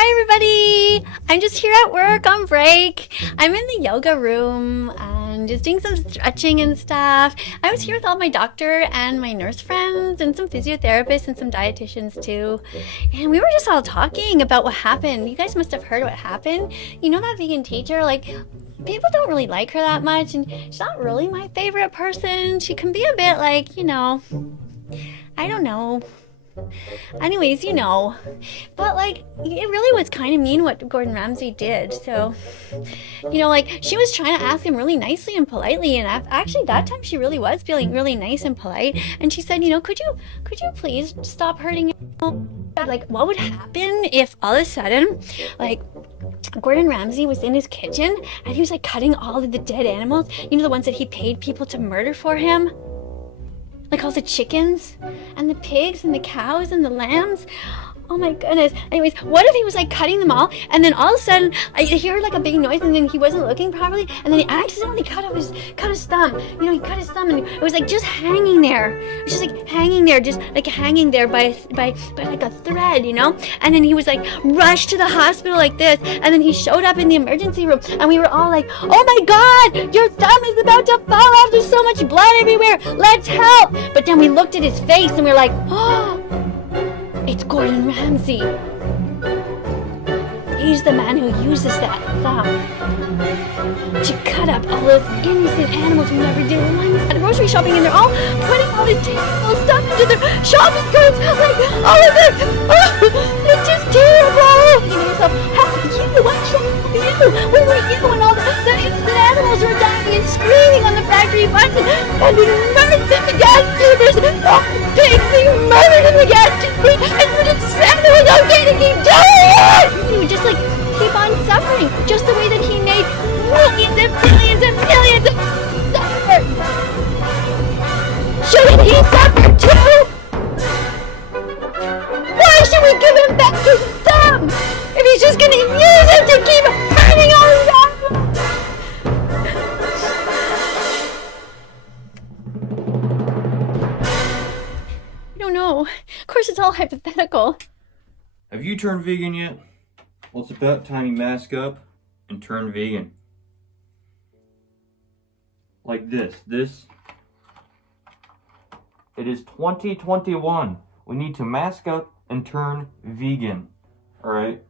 Hi everybody! I'm just here at work on break. I'm in the yoga room and just doing some stretching and stuff. I was here with all my doctor and my nurse friends and some physiotherapists and some dietitians too. And we were just all talking about what happened. You guys must have heard what happened. You know that vegan teacher, people don't really like her that much and she's not really my favorite person. She can be a bit I don't know. Anyways, but it really was kind of mean what Gordon Ramsay did. So, she was trying to ask him really nicely and politely, and actually that time she really was feeling really nice and polite. And she said, could you please stop hurting him? What would happen if all of a sudden, Gordon Ramsay was in his kitchen and he was cutting all of the dead animals, the ones that he paid people to murder for him? All the chickens and the pigs and the cows and the lambs. Oh my goodness. Anyways, what if he was cutting them all and then all of a sudden I hear a big noise and then he wasn't looking properly and then he accidentally cut his thumb. He cut his thumb and it was just hanging there. It was just hanging there, hanging there by a thread, And then he was rushed to the hospital like this, and then he showed up in the emergency room and we were all oh my god, your thumb is about to fall off. There's so much blood everywhere. Let's help. But then we looked at his face and we were oh, it's Gordon Ramsay. He's the man who uses that thumb to cut up all those innocent animals who never did once at grocery shopping, and they're all putting all this terrible stuff into their shopping carts, all of it. Oh, it's just terrible. You know yourself, how could you? What should you? Where were you when all the innocent animals were dying and screaming on the factory fronts and being murdered in the gas chambers? Oh, pigs being murdered in the gas chambers, and we're just sad that it was okay to keep doing it. He would just keep on suffering, just the way that he made millions and millions and millions of suffer. Shouldn't he suffer too? Why should we give him back his thumb if he's just gonna use it to keep hurting all of us? I don't know. Of course, it's all hypothetical. Have you turned vegan yet? Well, it's about time you mask up and turn vegan. Like this. It is 2021. We need to mask up and turn vegan. Alright?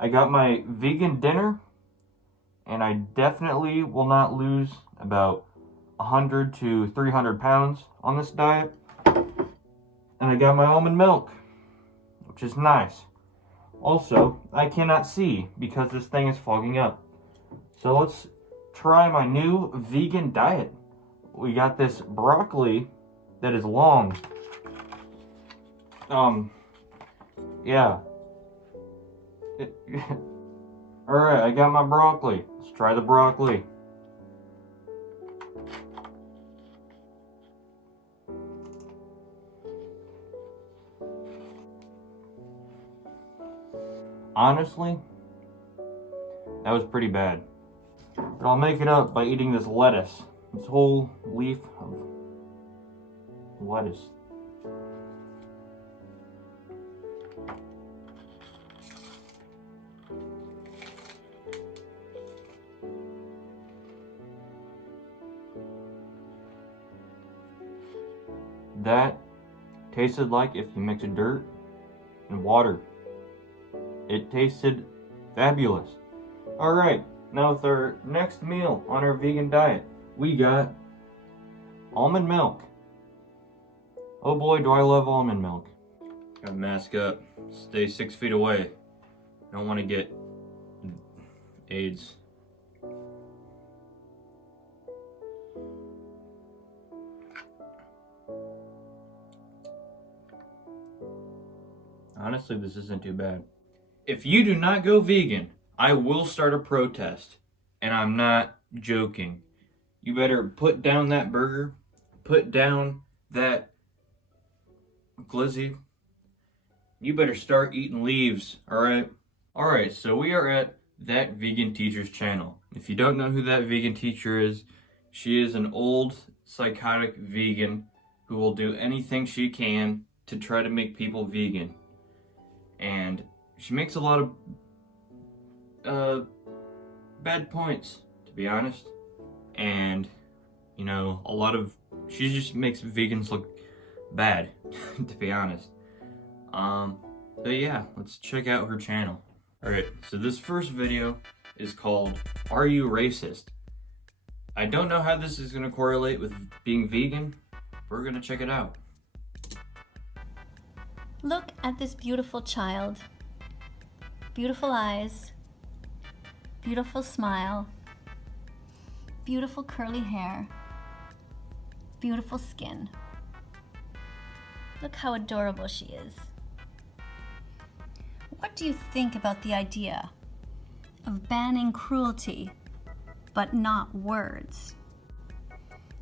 I got my vegan dinner, and I definitely will not lose about 100 to 300 pounds on this diet. And I got my almond milk, which is nice. Also, I cannot see because this thing is fogging up. So let's try my new vegan diet. We got this broccoli that is long. Yeah. Alright, I got my broccoli. Let's try the broccoli. Honestly, that was pretty bad. But I'll make it up by eating this lettuce. This whole leaf of lettuce. That tasted like if you mix dirt and water. It tasted fabulous. Alright, now with our next meal on our vegan diet, we got almond milk. Oh boy, do I love almond milk. Gotta mask up, stay 6 feet away. Don't want to get AIDS. Honestly, this isn't too bad. If you do not go vegan, I will start a protest. And I'm not joking. You better put down that burger. Put down that glizzy. You better start eating leaves, alright? Alright, so we are at That Vegan Teacher's channel. If you don't know who that vegan teacher is, she is an old psychotic vegan who will do anything she can to try to make people vegan. And she makes a lot of bad points, to be honest. And, you know, she just makes vegans look bad, to be honest. But yeah, let's check out her channel. Alright, so this first video is called, Are You Racist? I don't know how this is going to correlate with being vegan. We're going to check it out. Look at this beautiful child. Beautiful eyes. Beautiful smile. Beautiful curly hair. Beautiful skin. Look how adorable she is. What do you think about the idea of banning cruelty, but not words?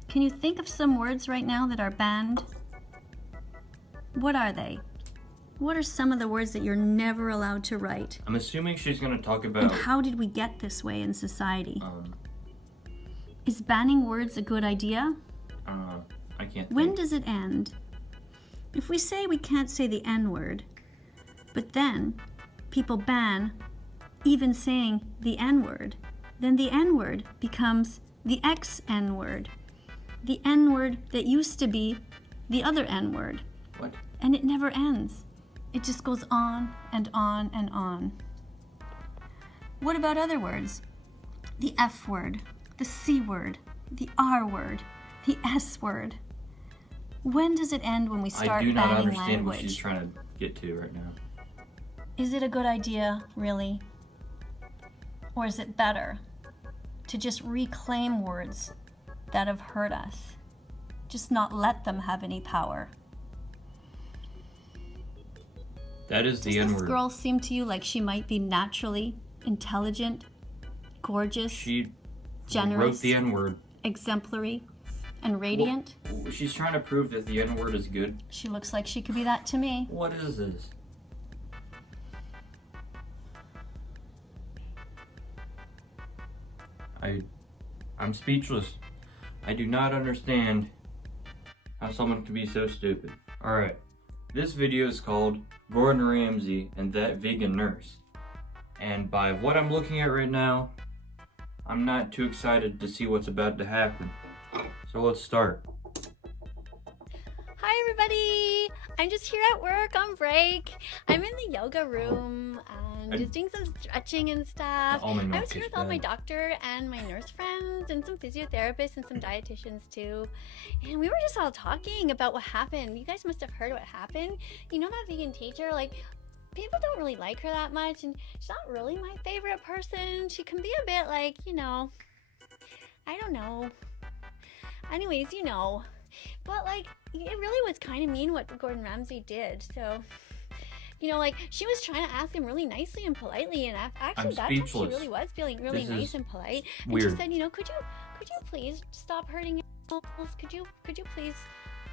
Can you think of some words right now that are banned? What are they? What are some of the words that you're never allowed to write? I'm assuming she's going to talk about... And how did we get this way in society? Is banning words a good idea? I can't think. When does it end? If we say we can't say the N-word, but then people ban even saying the N-word, then the N-word becomes the X-N-word. The N-word that used to be the other N-word. What? And it never ends. It just goes on and on and on. What about other words? The F word, the C word, the R word, the S word. When does it end when we start banning language? I do not understand what she's trying to get to right now. Is it a good idea, really? Or is it better to just reclaim words that have hurt us? Just not let them have any power. That is the N-word. Does this girl seem to you like she might be naturally intelligent, gorgeous, she generous, wrote the N-word, exemplary, and radiant? Well, she's trying to prove that the N-word is good. She looks like she could be that to me. What is this? I'm speechless. I do not understand how someone can be so stupid. Alright, this video is called Gordon Ramsay and That Vegan Nurse. And by what I'm looking at right now, I'm not too excited to see what's about to happen. So let's start. Hi everybody! I'm just here at work on break. I'm in the yoga room and just doing some stretching and stuff. I was here with all my doctor and my nurse friends and some physiotherapists and some dietitians too. And we were just all talking about what happened. You guys must have heard what happened. You know that vegan teacher, like, people don't really like her that much, and she's not really my favorite person. She can be a bit like, you know, I don't know. Anyways, you know. But, like, it really was kind of mean what Gordon Ramsay did, so, you know, like, she was trying to ask him really nicely and politely, and actually that time she really was feeling really nice and polite. And she said, you know, could you please stop hurting animals? Could you please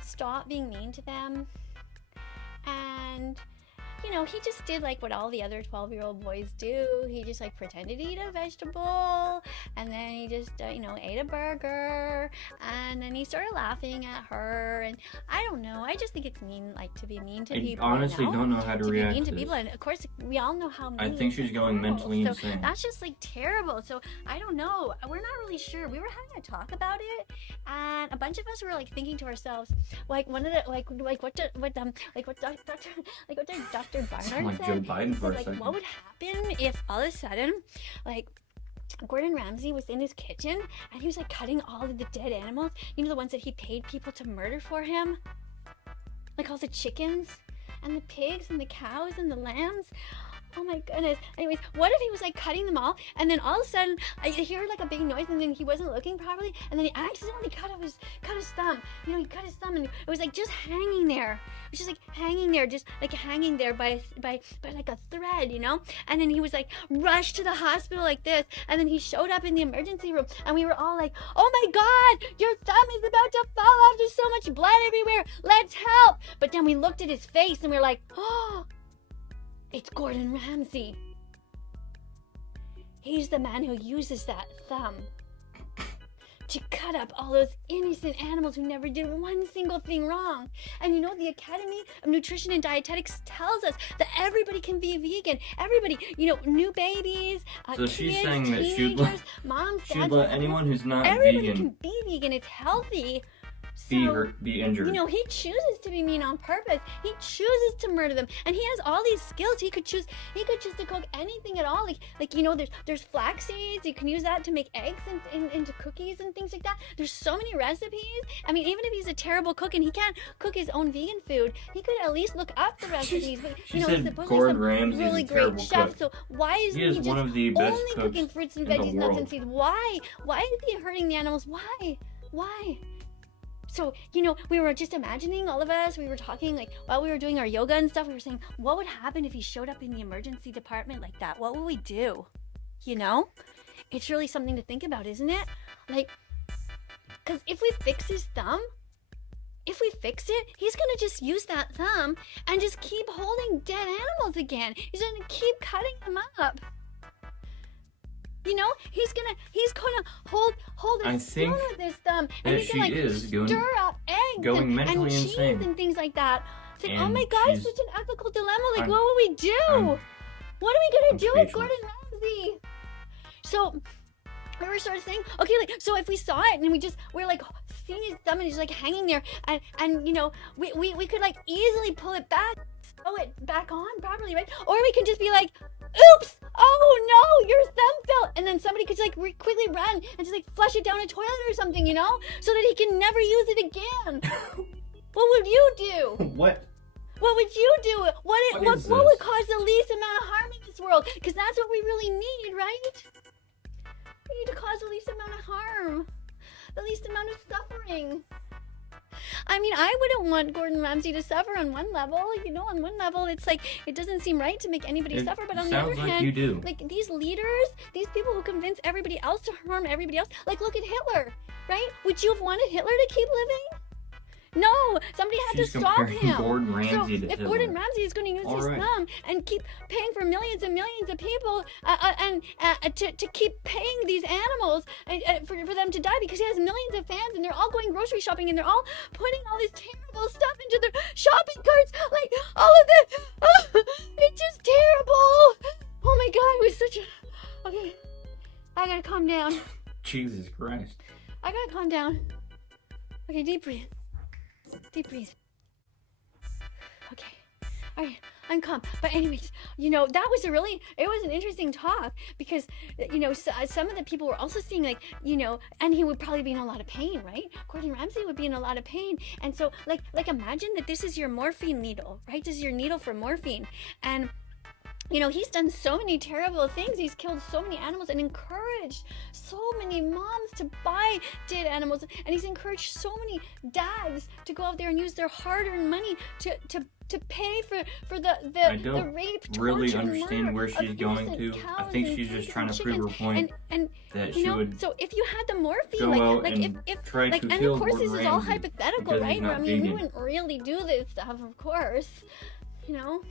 stop being mean to them? And, you know, he just did like what all the other 12-year-old boys do. He just like pretended to eat a vegetable, and then he just, you know, ate a burger, and then he started laughing at her. And I don't know. I just think it's mean, like, to be mean to people. I honestly don't know how to react be mean to people, and of course, we all know how mean. I think she's going mentally insane. That's just like terrible. So I don't know. We're not really sure. We were having a talk about it, and a bunch of us were like thinking to ourselves, like one of the what Dr. Barnard like said, Joe Biden for a like, second. what would happen if all of a sudden, like, Gordon Ramsay was in his kitchen and he was like cutting all of the dead animals, you know, the ones that he paid people to murder for him, like all the chickens and the pigs and the cows and the lambs. Oh my goodness. Anyways, what if he was like cutting them all, and then all of a sudden I hear like a big noise, and then he wasn't looking properly, and then he accidentally cut his thumb. You know, he cut his thumb, and it was like just hanging there. It was just like hanging there, just like hanging there by like a thread, you know? And then he was like rushed to the hospital like this, and then he showed up in the emergency room, and we were all like, oh my God, your thumb is about to fall off. There's so much blood everywhere. Let's help. But then we looked at his face, and we were like, oh, it's Gordon Ramsay. He's the man who uses that thumb to cut up all those innocent animals who never did one single thing wrong. And you know, the Academy of Nutrition and Dietetics tells us that everybody can be vegan. Everybody, you know, new babies, So kids, she's saying that she'd teenagers, moms, dads, let anyone who's not everybody vegan can be vegan. It's healthy. be injured. You know, he chooses to be mean on purpose. He chooses to murder them, and he has all these skills. He could choose to cook anything at all. Like you know, there's flax seeds. You can use that to make eggs into cookies and things like that. There's so many recipes. I mean, even if he's a terrible cook and he can't cook his own vegan food, he could at least look up the recipes. But She you know, said he's supposed Gordon to be some Ramsay's really a great terrible chef. cook. So why isn't He is he one just of the best only cooks cooking fruits and in the veggies, nuts and world. seeds? Why is he hurting the animals? Why? So, you know, we were just imagining, all of us, we were talking, like, while we were doing our yoga and stuff, we were saying, what would happen if he showed up in the emergency department like that? What would we do? You know? It's really something to think about, isn't it? Like, because if we fix his thumb, if we fix it, he's gonna just use that thumb and just keep holding dead animals again. He's gonna keep cutting them up. You know, he's gonna hold I a spoon think with his thumb, and that he's she gonna is stir up eggs going and mentally cheese insane. and things like that. It's like, oh And my God, it's she's- such an ethical dilemma. Like, I'm- what would we do? What are we I'm gonna do with speechless. Gordon Ramsay? So we were sort of saying, okay, like, so if we saw it and we're like seeing his thumb and he's like hanging there, and you know, we could like easily pull it back, sew it back on properly, right? Or we can just be like, oops, oh no, your thumb fell, and then somebody could just like quickly run and just like flush it down a toilet or something, you know, so that he can never use it again. What would you do? What? What would you do? What is would this? cause the least amount of harm in this world? Because that's what we really need, right? We need to cause the least amount of harm, the least amount of suffering. I mean, I wouldn't want Gordon Ramsay to suffer on one level. You know, on one level, it's like, it doesn't seem right to make anybody It suffer. But on the sounds other like hand, you do. like these leaders, these people who convince everybody else to harm everybody else, like look at Hitler, right? Would you have wanted Hitler to keep living? No, somebody had She's to stop comparing him. Gordon Ramsay so to if Hitler. Gordon Ramsay is going to use his Alright. thumb and keep paying for millions and millions of people and to keep paying these animals for them to die because he has millions of fans and they're all going grocery shopping and they're all putting all this terrible stuff into their shopping carts, like all of that. It's just terrible. Oh my God, it was such a... Okay, I gotta calm down. Jesus Christ. I gotta calm down. Okay, deep breathe. Deep breathe. Okay. All right, I'm calm. But anyways, you know, it was an interesting talk because, you know, some of the people were also seeing like, you know, and he would probably be in a lot of pain, right? Gordon Ramsay would be in a lot of pain. And so like imagine that this is your morphine needle, right? This is your needle for morphine. And you know, he's done so many terrible things. He's killed so many animals and encouraged so many moms to buy dead animals. And he's encouraged so many dads to go out there and use their hard-earned money to pay for the rape, really torture, understand murder where of she's going innocent to. I cows think and she's just pigs trying and to prove her chickens. point And that you she know, would so if you had the morphine, go out like and if try like, to and kill of course Gordon this is all Ramsay hypothetical, because right? he's not I mean, we vegan. wouldn't really do this stuff, of course, you know.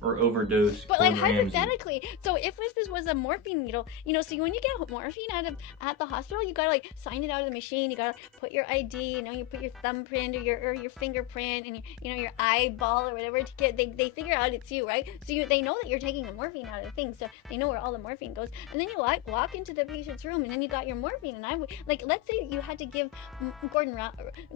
or overdose. But like Gordon Ramsay. hypothetically, so if this was a morphine needle, you know, so when you get morphine at the hospital, you gotta like sign it out of the machine. You gotta put your ID, you know, you put your thumbprint or your fingerprint and your eyeball or whatever to get. They figure out it's you, right? So they know that you're taking the morphine out of the thing, so they know where all the morphine goes. And then you walk into the patient's room, and then you got your morphine. And I would like, let's say you had to give Gordon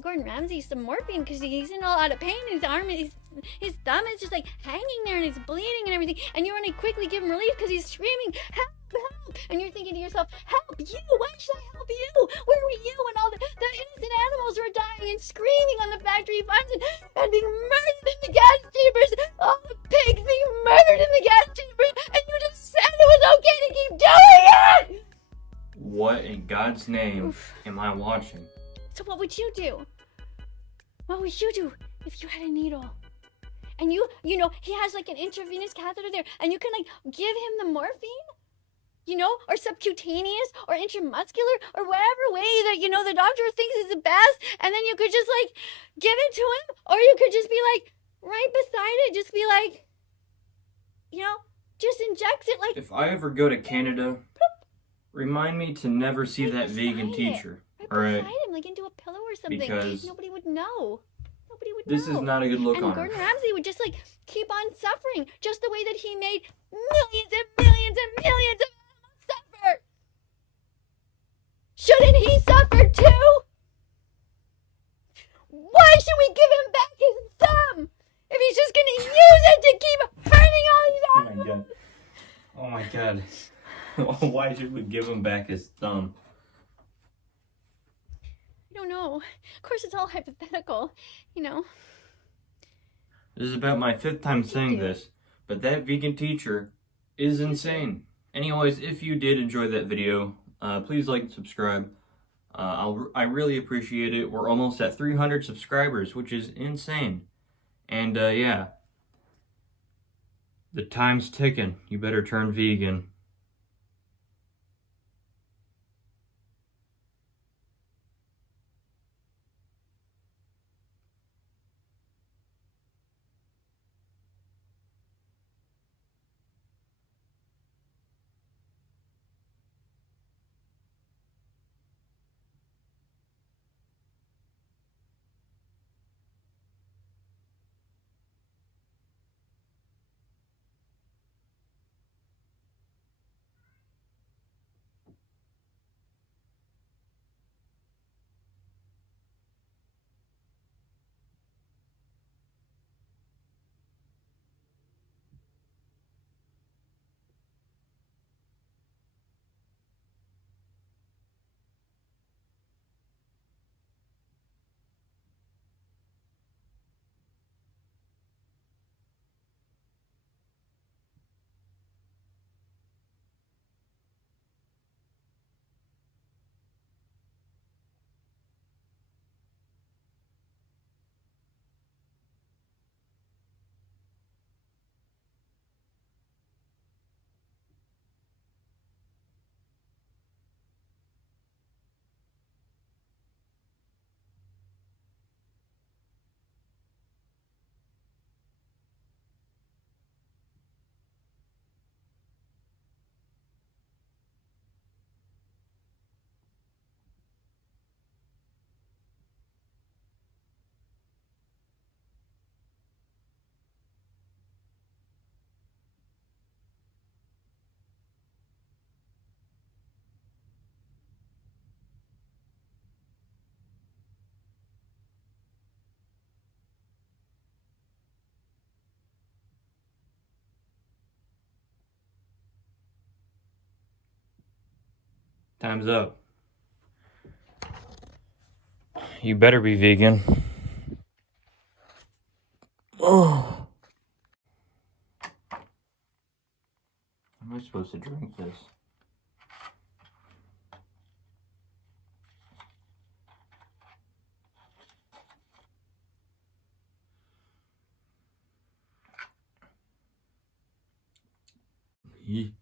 Ramsay some morphine because he's in all out of pain. His arm is. His thumb is just like hanging there and it's bleeding and everything, and you want to quickly give him relief because he's screaming, help, help, and you're thinking to yourself, help you, why should I help you, where were you when all the innocent animals were dying and screaming on the factory farms and being murdered in the gas chambers, all the pigs being murdered in the gas chambers, and you just said it was okay to keep doing it. What in God's name am I watching? So what would you do? What would you do if you had a needle? And you know, he has like an intravenous catheter there, and you can like give him the morphine, you know, or subcutaneous or intramuscular or whatever way that, you know, the doctor thinks is the best, and then you could just like give it to him, or you could just be like right beside it, just be like, you know, just inject it like. If I ever go to Canada, remind me to never see Right that vegan beside it. teacher. Right All right. beside him, like into a pillow or something. Because nobody would know. Nobody would this know. is not a good look And on Gordon her. Ramsay would just like keep on suffering, just the way that he made millions and millions and millions of animals suffer. Shouldn't he suffer too? Why should we give him back his thumb if he's just gonna use it to keep hurting all these animals? Oh my god. Why should we give him back his thumb? I don't know. Of course, it's all hypothetical, you know. This is about my 5th time saying do. this, but that vegan teacher is insane. Anyways, if you did enjoy that video, please like and subscribe. I really appreciate it. We're almost at 300 subscribers, which is insane. And yeah, the time's ticking. You better turn vegan. Time's up. You better be vegan. Oh. How am I supposed to drink this? Yee.